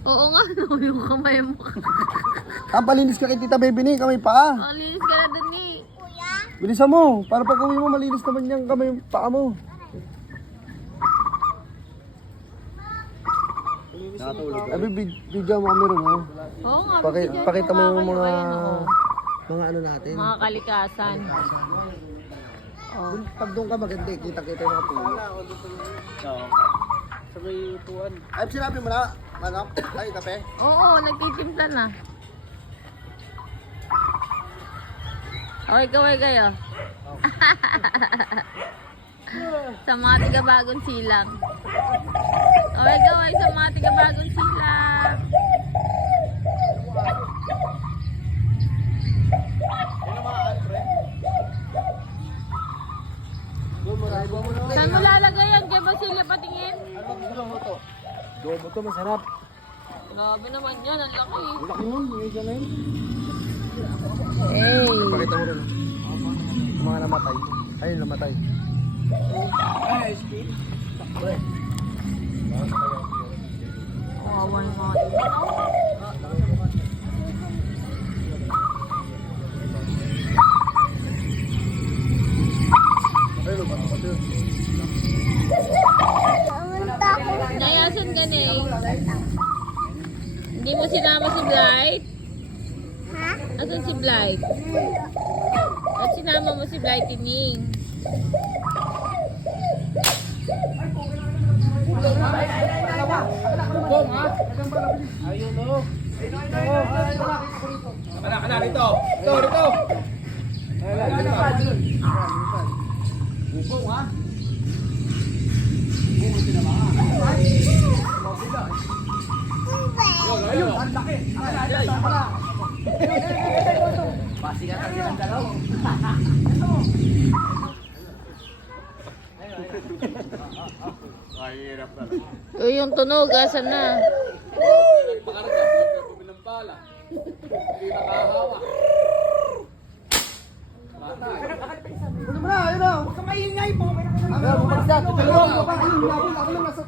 Oo nga, no, yung kamay mo. Palinis ka kay Tita Baby ni, kamay paa. Malinis ka na dun eh. Bilisan mo, para pag uwi mo malinis naman yung kamay paa mo. Abi, video mo kami rin, ha? Oo nga. Pakita mo yung mga... Ayan, oo. Mga ano natin. Mga kalikasan. Oh. Pag doon ka maganda, kita-kita yung mga puno. Sa may upuan. Ay, sinabi mo na, manok, ay, kape. Oo, nagtitimpla na. Okay, kaway kayo. Sa mga tiga-bagong silang. Okay, kaway sa mga tiga-bagong silang. Saan mo lalagay yan? Kaya Basilio patingin? Dobo to, masarap. Grabe naman yan, ang laki. Ang laki nun, may isa na yun. Hey! Pakita mo rin. Yung mga namatay. Ayun, namatay. Kawawa yung mga iba. Ayun, namatay yun. Nayasan ka na eh. Hindi mo sinama si Blight? Ha? Asan si Blight? At sinama mo si Blight, Tining. Ayun o. Kana, dito. Dito. Bubong ha. Ayun, ang laki. Pasigatan din ang dalaw. Ay, hirap na. O yung tunog, asan na? Pakarga, ng bala. Hindi nakahawa. Ano mo na, ayun na. Huwag ka maingay po. Ano, bumagsak. Tulong mo pa. Ayun, labon. Ako lang nasa...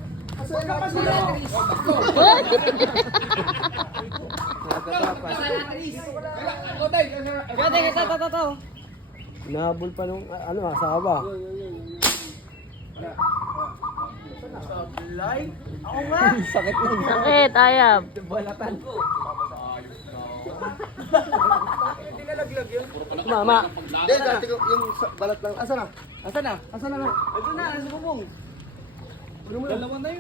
Nabol pa nung ano asawa. Sakit nun. Sakit, ayab. Balatan ko. Mama. Hindi, dati ko yung balat lang. Asa na? Asan na? Asa na nga? Ito na, nasa bubong. Dalawa na yun.